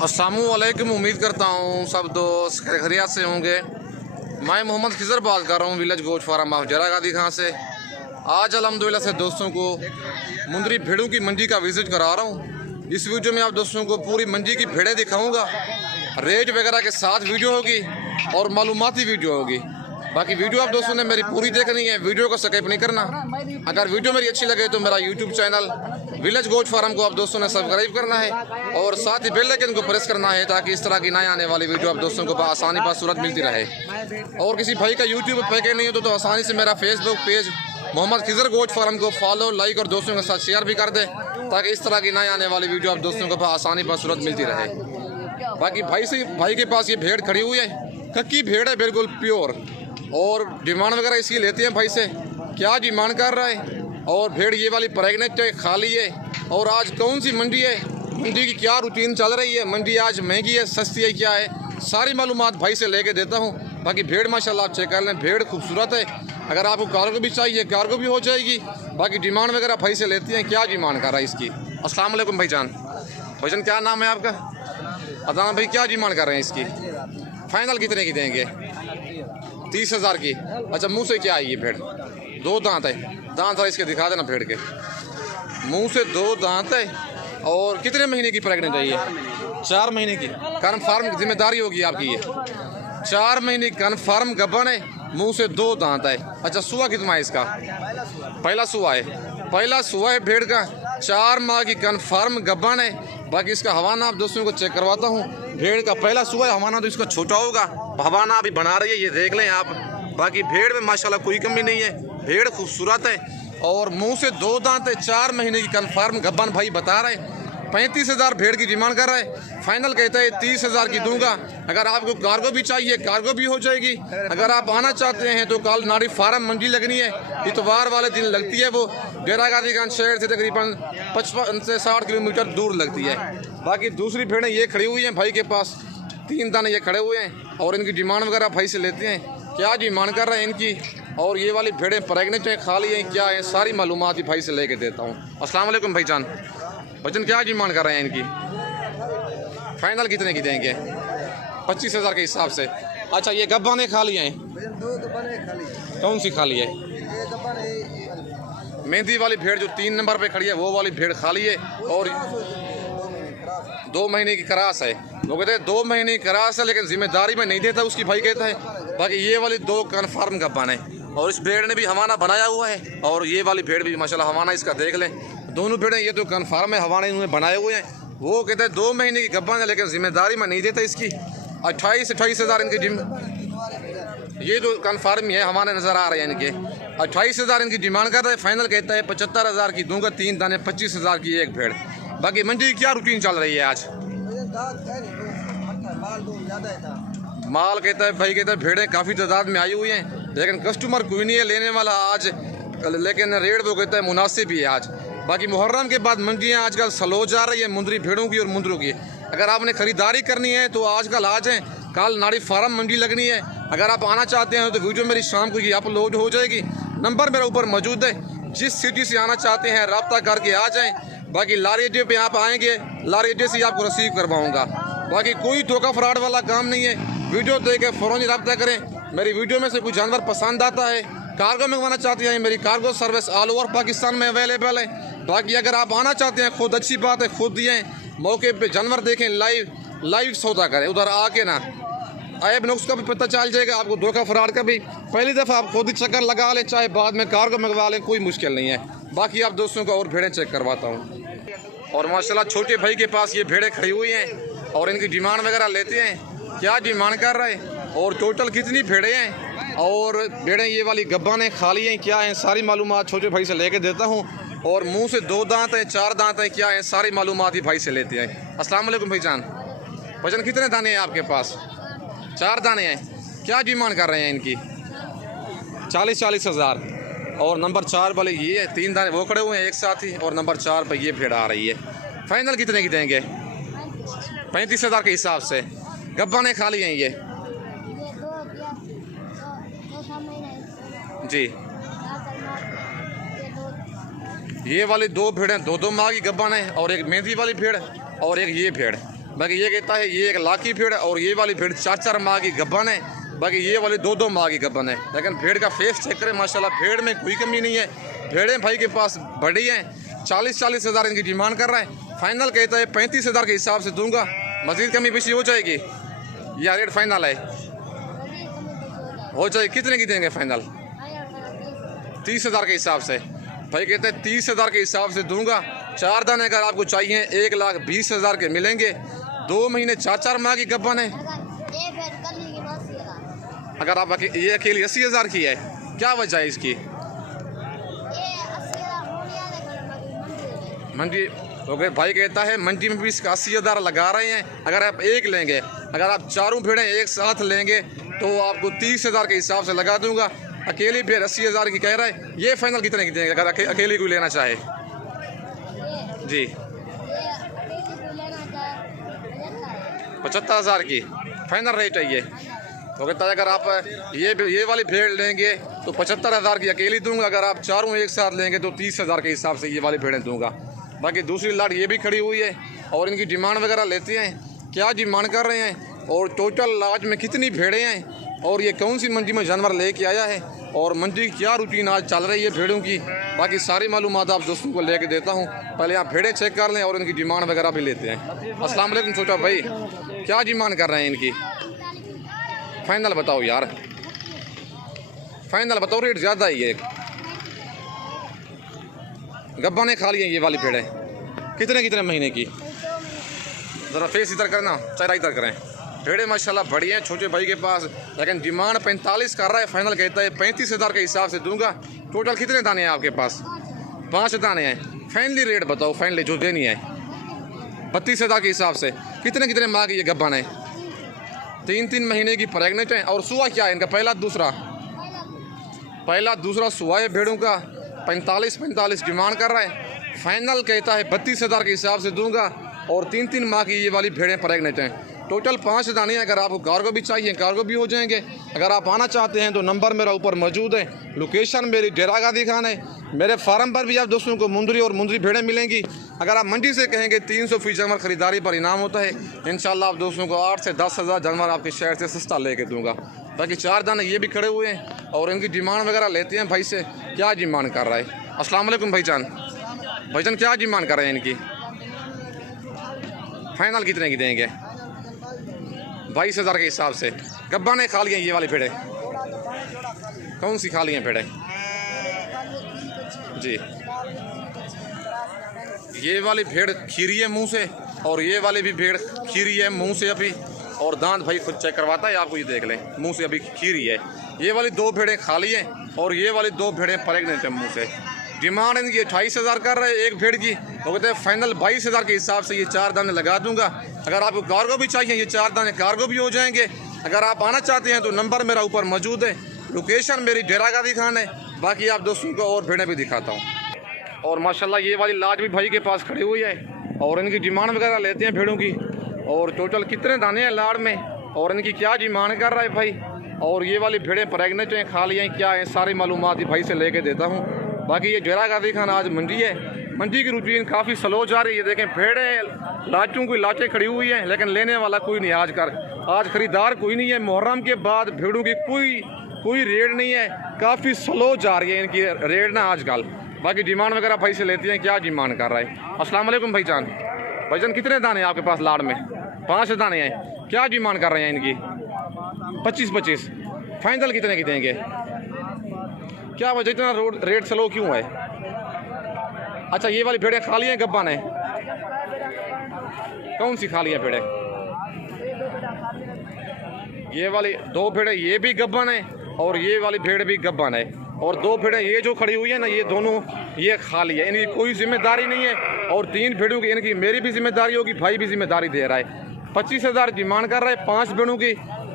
अस्सलामुअलैकुम। उम्मीद करता हूँ सब दोस्त खैरियत से होंगे। मैं मोहम्मद खिजर बात कर रहा हूँ विलेज गोट फार्म ऑफ जरागादी खां से। आज अल्हम्दुलिल्लाह से दोस्तों को मुंदरी भेड़ों की मंडी का विज़िट करा रहा हूँ। इस वीडियो में आप दोस्तों को पूरी मंडी की भेड़ें दिखाऊंगा, रेट वगैरह के साथ वीडियो होगी और मालूमाती वीडियो होगी। बाकी वीडियो आप दोस्तों ने मेरी पूरी देखनी है, वीडियो को स्किप नहीं करना। अगर वीडियो मेरी अच्छी लगे तो मेरा YouTube channel village goat farm को आप दोस्तों ने सब्सक्राइब करना है और साथ ही बेल आइकन को प्रेस करना है ताकि इस तरह की नए आने वाली वीडियो आप दोस्तों को आसानी बासूरत मिलती रहे। और किसी भाई का यूट्यूब पैकेज नहीं हो तो आसानी से मेरा Facebook page Mohammad Khizar goat farm को फॉलो, लाइक और दोस्तों के साथ शेयर भी कर दे ताकि इस तरह की नए आने वाली वीडियो आप दोस्तों को आसानी बासूरत मिलती रहे। बाकी भाई के पास ये भेड़ खड़ी हुई है, कच्ची भेड़ है, बिल्कुल प्योर। और डिमांड वगैरह इसकी लेते हैं भाई से, क्या डिमांड कर रहा है और भेड़ ये वाली प्रेगनेंट है, खाली है। और आज कौन सी मंडी है, मंडी की क्या रूटीन चल रही है, मंडी आज महंगी है सस्ती है क्या है, सारी मालूमात भाई से लेके देता हूँ। बाकी भेड़ माशाल्लाह आप चेक कर लें, भेड़ खूबसूरत है। अगर आपको कार्गो भी चाहिए कार्गो भी हो जाएगी। बाकी डिमांड वगैरह भाई से लेती हैं, क्या डिमांड कर रहा है इसकी। अस्सलाम वालेकुम भाईजान। भाईजान क्या नाम है आपका? अदान भाई क्या डिमांड कर रहे हैं इसकी? फाइनल कितने की देंगे? 30,000 की। अच्छा, मुंह से क्या है ये भेड़? 2 दांत है। दांत जरा इसके दिखा देना भेड़ के। मुंह से 2 दांत है। और कितने महीने की प्रेग्नेंट है ये? 4 महीने की। कन्फर्म जिम्मेदारी होगी आपकी ये। 4 महीने कन्फर्म गब्बन है, मुंह से 2 दांत है। अच्छा, सुआ कितना है इसका? पहला सुआ है। पहला सुआ है भेड़ का, 4 माह की कन्फर्म गब्बन है। बाकी इसका हवाना आप दोस्तों को चेक करवाता हूँ। भेड़ का पहला सुआ है, हवाना तो इसका छोटा होगा, हवाना अभी बना रही है, ये देख लें आप। बाकी भेड़ में माशाल्लाह कोई कमी नहीं है, भेड़ खूबसूरत है और मुंह से 2 दांत है, 4 महीने की कन्फर्म गब्बन भाई बता रहे हैं। 35,000 भेड़ की डिमांड कर रहा है, फाइनल कहता है 30,000 की दूंगा। अगर आपको कार्गो भी चाहिए कार्गो भी हो जाएगी। अगर आप आना चाहते हैं तो कल नाड़ी फार्म मंडी लगनी है, इतवार वाले दिन लगती है, वो डेरागादी खान शहर से तकरीबन 55 से 60 किलोमीटर दूर लगती है। बाकी दूसरी भेड़ें ये खड़ी हुई हैं भाई के पास, 3 दाने ये खड़े हुए हैं और इनकी डिमांड वगैरह भाई से लेते हैं, क्या डिमांड कर रहे हैं इनकी। और ये वाली भेड़ें प्रेगनेंट हैं, खाली हैं, क्या है, सारी मालूमात ही भाई से लेके देता हूँ। अस्सलाम वालेकुम भाईजान। भाईजान क्या डिमांड कर रहे हैं इनकी? फाइनल कितने की देंगे? 25,000 के हिसाब से। अच्छा, ये गब्बाने खाली हैं? 2 गब्बाने खाली। कौन सी खाली है? ये गब्बान मेहंदी वाली भेड़ जो 3 नंबर पे खड़ी है वो वाली भेड़ खाली है और 2 महीने की क्रास है। वो कहते हैं 2 महीने की क्रास है लेकिन जिम्मेदारी में नहीं देता उसकी भाई कहता है। बाकी ये वाली 2 कन्फर्म गब्बान है और इस भेड़ ने भी हवाना बनाया हुआ है और ये वाली भेड़ भी माशाल्लाह हवाना इसका देख लें। दोनों भेड़ें ये तो कन्फर्म है, हवाना इन्होंने बनाए हुए हैं। वो कहते हैं 2 महीने की गब्बान है लेकिन जिम्मेदारी में नहीं देता इसकी। 28,000 इनकी ये जो कन्फर्म है हमारे नज़र आ रहे हैं इनके। 28,000 इनकी डिमांड कर रहे हैं, फाइनल कहता है 75,000 की दूंगा, 3 दाने 25,000 की एक भेड़। बाकी मंडी की क्या रूटीन चल रही है आज? माल कहता है भाई, कहता है भेड़ें काफ़ी तादाद में आई हुई हैं लेकिन कस्टमर कोई नहीं है लेने वाला आज, लेकिन रेट वो कहता है मुनासिब ही है आज। बाकी मुहर्रम के बाद मंडियाँ आजकल स्लो जा रही है मुंदरी भेड़ों की और मुंदरों की। अगर आपने ख़रीदारी करनी है तो आजकल आ जाएँ, कल नाड़ी फार्म मंडी लगनी है। अगर आप आना चाहते हैं तो वीडियो मेरी शाम को ये अपलोड हो जाएगी, नंबर मेरे ऊपर मौजूद है। जिस सिटी से आना चाहते हैं रब्ता करके आ जाएँ। बाकी लारी अड्डे पे आप आएंगे, लारी अड्डे से आपको रिसीव करवाऊँगा। बाकी कोई धोखा फ्रॉड वाला काम नहीं है, वीडियो देख के फ़ौरन रब्ता करें। मेरी वीडियो में से कोई जानवर पसंद आता है, कार्गो मंगवाना चाहते हैं, मेरी cargo service all over Pakistan में अवेलेबल है। बाकी अगर आप आना चाहते हैं खुद, अच्छी बात है, खुद दिए मौके पे जानवर देखें, लाइव सौदा करें, उधर आके ना ऐब नुक्स का भी पता चल जाएगा आपको, धोखा फ्रॉड का भी। पहली दफ़ा आप खुद ही चक्कर लगा लें, चाहे बाद में कार्गो मंगवा लें, कोई मुश्किल नहीं है। बाकी आप दोस्तों को और भेड़ें चेक करवाता हूँ। और माशाल्लाह छोटे भाई के पास ये भेड़ें खड़ी हुई हैं और इनकी डिमांड वगैरह लेते हैं, क्या डिमांड कर रहे हैं और टोटल कितनी भेड़ें हैं और भेड़ें ये वाली गब्बाने खाली हैं क्या हैं, सारी मालूमात छोटे भाई से लेके देता हूँ। और मुंह से 2 दांत हैं, 4 दांत हैं, क्या हैं, सारी मालूमात ही भाई से लेते हैं। अस्सलाम वालेकुम भाईजान। भाईजान कितने दाने हैं आपके पास? 4 दाने हैं। क्या डिमांड कर रहे हैं इनकी? 40,000। और नंबर 4 वाले ये है, 3 दाने वो खड़े हुए हैं एक साथ ही और नंबर 4 पर ये भेड़ आ रही है। फाइनल कितने की देंगे? 35,000 के हिसाब से। गब्बाने खाली हैं ये जी। ये वाली 2 भेड़ें 2-2 माह की गब्बान है और एक मेहंदी वाली भेड़ और एक ये भेड़। बाकी ये कहता है ये 1 लाख की भेड़ और ये वाली भेड़ 4-4 माह की गब्बन है, बाकी ये वाली 2-2 माह की गब्बन है। लेकिन भेड़ का फेस चेक करें माशाल्लाह, भेड़ में कोई कमी नहीं है। भेड़ें भाई के पास बड़ी हैं, 40-40 हज़ार इनकी डिमांड कर रहा है। फाइनल कहता है 35 हज़ार के हिसाब से दूंगा, मज़ीद कमी बेशी हो जाएगी या रेट फाइनल है? हो जाएगी। कितने की देंगे फाइनल? 30 हज़ार के हिसाब से। भाई कहते हैं 30 हज़ार के हिसाब से दूंगा। 4 दाने अगर आपको चाहिए 1,20,000 के मिलेंगे। 2 महीने 4-4 माह की गब्बन है। अगर आप ये अकेली 80,000 की है, क्या वजह है इसकी? मंडी ओके भाई कहता है मंडी में भी इसका 80,000 लगा रहे हैं। अगर आप एक लेंगे, अगर आप चारों भेड़ें एक साथ लेंगे तो आपको 30 हज़ार के हिसाब से लगा दूंगा। अकेली भेड़ 80,000 की कह रहा है। ये फाइनल कितने की देंगे अगर अकेली कोई लेना चाहे? जी 75,000 की फाइनल रेट है ये। तो कहता है अगर आप ये वाली भेड़ लेंगे तो 75,000 की अकेली दूंगा। अगर आप चारों एक साथ लेंगे तो 30,000 के हिसाब से ये वाली भेड़ें दूंगा। बाकी दूसरी लाट ये भी खड़ी हुई है और इनकी डिमांड वगैरह लेते हैं, क्या डिमांड कर रहे हैं और टोटल लाट में कितनी भेड़ें हैं और ये कौन सी मंडी में जानवर लेके आया है और मंडी की क्या रूटीन आज चल रही है भेड़ों की। बाकी सारी मालूमात आप दोस्तों को लेके देता हूँ। पहले आप भेड़ें चेक कर लें और इनकी डिमांड वगैरह भी लेते हैं। अस्सलाम वालेकुम छोटा भाई, क्या डिमांड कर रहे हैं इनकी? फाइनल बताओ यार, फाइनल बताओ। रेट ज़्यादा ही है। गब्बा ने खा लिए ये वाली भेड़ें। कितने महीने की? ज़रा फेस इधर करना, चेहरा इधर करें। भेड़ें माशाल्लाह बड़ी हैं छोटे भाई के पास, लेकिन डिमांड 45 कर रहा है। फाइनल कहता है 35,000 के हिसाब से दूंगा। टोटल कितने दाने हैं आपके पास? 5 दाने हैं। फाइनली रेट बताओ, फाइनली जो देनी है। 32,000 के हिसाब से। कितने माह की ये गब्बन है? 3 महीने की प्रेगनेंट है। और सुआ क्या है इनका? पहला दूसरा सुआ है भेड़ों का। 45 डिमांड कर रहा है। फाइनल कहता है 32,000 के हिसाब से दूंगा और 3 माह की ये वाली भेड़ें प्रेगनेंट हैं। टोटल 5 दाने हैं। अगर आपको कार्गो भी चाहिए कार्गो भी हो जाएंगे। अगर आप आना चाहते हैं तो नंबर मेरा ऊपर मौजूद है। लोकेशन मेरी डेरा गादी खान है। मेरे फार्म पर भी आप दोस्तों को मुंदरी और मुंदरी भेड़ें मिलेंगी। अगर आप मंडी से कहेंगे 300 जानवर खरीदारी पर इनाम होता है। इंशाल्लाह आप दोस्तों को 8 से 10 हज़ार जानवर आपके शहर से सस्ता लेके दूंगा। बाकी 4 दाने ये भी खड़े हुए हैं और इनकी डिमांड वगैरह लेते हैं भाई से, क्या डिमांड कर रहा है। अस्सलाम वालेकुम भाईजान, क्या डिमांड कर रहे हैं इनकी? फाइनल कितने की देंगे? 22,000 के हिसाब से। गब्बा ने खा लिए ये वाली भेड़ें? कौन सी खा ली हैं भेड़ें? जी ये वाली भेड़ खीरी है मुंह से और ये वाली भी भेड़ खीरी है मुंह से अभी। और दांत भाई खुद चेक करवाता है आपको, ये देख लें मुंह से अभी खीरी है। ये वाली 2 भेड़ें खाली हैं और ये वाली 2 भेड़ें प्रेग्नेंट हैं मुंह से। डिमांड इनकी 28,000 कर रहे हैं एक भेड़ की। वो कहते हैं फाइनल 22,000 के हिसाब से ये 4 दाने लगा दूंगा। अगर आपको कार्गो भी चाहिए ये 4 दाने कार्गो भी हो जाएंगे। अगर आप आना चाहते हैं तो नंबर मेरा ऊपर मौजूद है। लोकेशन मेरी डेरा गादी खान है। बाकी आप दोस्तों को और भेड़ें भी दिखाता हूँ। और माशाल्लाह ये वाली लाट भी भाई के पास खड़ी हुई है और इनकी डिमांड वगैरह लेते हैं भेड़ों की। और टोटल कितने दाने हैं लाड़ में और इनकी क्या डिमांड कर रहा है भाई। और ये वाली भेड़ें प्रेगनेंट हैं, खा लिया हैं, क्या है, सारी मालूमात भाई से लेके देता हूँ। बाकी ये डेरा गादी खान आज मंडी है। मंडी की रूटीन काफ़ी स्लो जा रही है। देखें भेड़ें लाचों की लाचें खड़ी हुई हैं लेकिन लेने वाला कोई नहीं। आज खरीदार कोई नहीं है। मुहर्रम के बाद भेड़ों की कोई रेट नहीं है। काफ़ी स्लो जा रही है इनकी रेट ना आजकल। बाकी डिमांड वगैरह भाई से लेते हैं, क्या डिमांड कर रहा है। अस्सलाम वालेकुम भाईजान, कितने दाने हैं आपके पास लाड़ में? 5 दाने हैं। क्या डिमांड कर रहे हैं इनकी? 25। फाइनल कितने की देंगे? क्या वजह इतना रेट स्लो क्यों है? अच्छा ये वाली भेड़ें खा ली हैं गब्बा ने? कौन सी खा ली हैं भेड़ें? ये वाली 2 भेड़ें ये भी गब्बन है और ये वाली भेड़ भी गब्बन है। और 2 भेड़ें ये जो खड़ी हुई है ना ये दोनों ये खा ली है। इनकी कोई जिम्मेदारी नहीं है। और 3 भेड़ों की इनकी मेरी भी जिम्मेदारी होगी, भाई भी जिम्मेदारी दे रहा है। 25,000 डिमांड कर रहा है 5 भेड़ों की।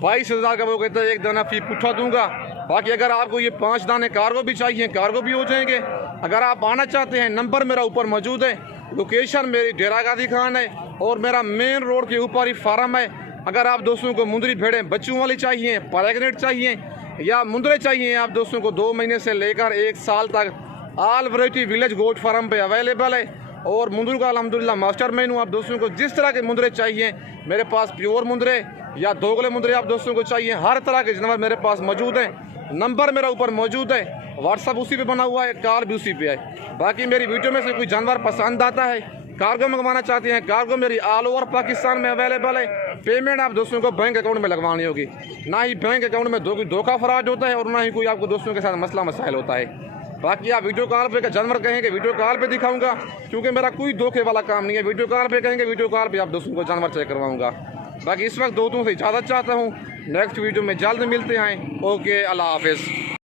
22,000 का वो कहता है 1 दाना फी पूछा दूंगा। बाकी अगर आपको ये 5 दाने कार्गो भी चाहिए कार्गो भी हो जाएंगे। अगर आप आना चाहते हैं नंबर मेरा ऊपर मौजूद है। लोकेशन मेरी डेरा गादी खान है और मेरा मेन रोड के ऊपर ही फार्म है। अगर आप दोस्तों को मुंदरी भेड़ें बच्चों वाली चाहिए, प्रेग्नेंट चाहिए या मुंदरे चाहिए आप दोस्तों को 2 महीने से लेकर 1 साल तक, all variety village goat farm पे अवेलेबल है। और मुंदरू का अल्हम्दुलिल्लाह मास्टर मैन हूँ। आप दोस्तों को जिस तरह के मुंदरे चाहिए मेरे पास, प्योर मुंदरे या दोगले मुंदरे आप दोस्तों को चाहिए, हर तरह के जानवर मेरे पास मौजूद हैं। नंबर मेरा ऊपर मौजूद है, व्हाट्सअप उसी पे बना हुआ है, कॉल भी उसी पे है। बाकी मेरी वीडियो में से कोई जानवर पसंद आता है, कार्गो मंगवाना चाहते हैं, कार्गो मेरी ऑल ओवर पाकिस्तान में अवेलेबल है। पेमेंट आप दोस्तों को बैंक अकाउंट में लगवानी होगी, ना ही बैंक अकाउंट में धोखा फराड होता है और ना ही कोई आपको दोस्तों के साथ मसला मसाइल होता है। बाकी आप वीडियो कॉल पे का जानवर कहेंगे वीडियो कॉल पे दिखाऊंगा, क्योंकि मेरा कोई धोखे वाला काम नहीं है। वीडियो कॉल पे कहेंगे वीडियो कॉल पे आप दोस्तों को जानवर चेक करवाऊंगा। बाकी इस वक्त दोस्तों से इजाज़त चाहता हूँ, नेक्स्ट वीडियो में जल्द मिलते हैं। ओके, अल्लाह हाफिज़।